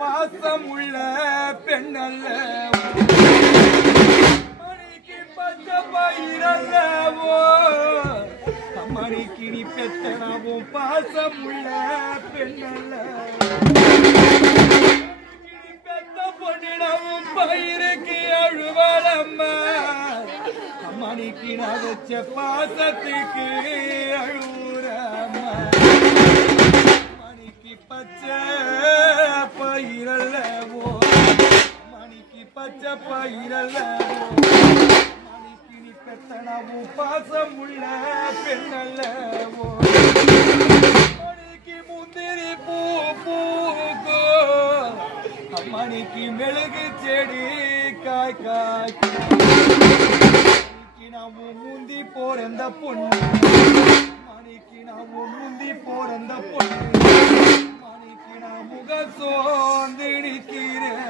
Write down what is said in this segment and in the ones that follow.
பாசம் உள்ள பெண்ணல்ல மணிக்கு பச்சை பயிரல்லவோ மணிக்கு நீ பெத்தனவும் பாசம் உள்ள பெண்ணல்ல பெத்த பொண்ணிடவும் பயிருக்கு அழுவலம்மா மணிக்கு நான் வச்ச பாசத்துக்கு அழுவுறம்மா மணிக்கு பச்சை பயிரல்லவோ மணிக்கு பச்சை பயிரல்லவோ மணிக்கு நீ பெத்தனவும் பாசம் உள்ள பெண்ணல்லவோ மணிக்கு முந்திரி பூ பூக்கோ மணிக்கு மெழுகு செடி காய் காய் நாமும் முந்தி போறந்த பொண்ணு மணிக்கு நாமும் முந்தி போறந்த பொண்ணு மணிக்கு நான் முக சோர்ந்து நிற்கிறேன்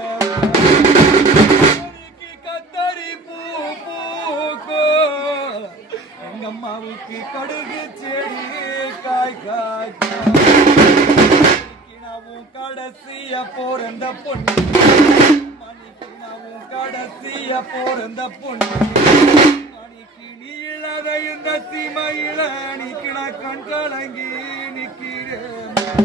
மணிக்கு கத்தரி பூ பூக்கோ எங்க அம்மாவுக்கு கடுகு செடி காய் காய் மணிக்கு நாமும் கடைசிய போறந்த பொண்ணு மணிக்கு நாமும் கடைசிய போறந்த பொண்ணு இந்த சீமையில நிக்கிற கண் கலங்கி நிக்கிறேன்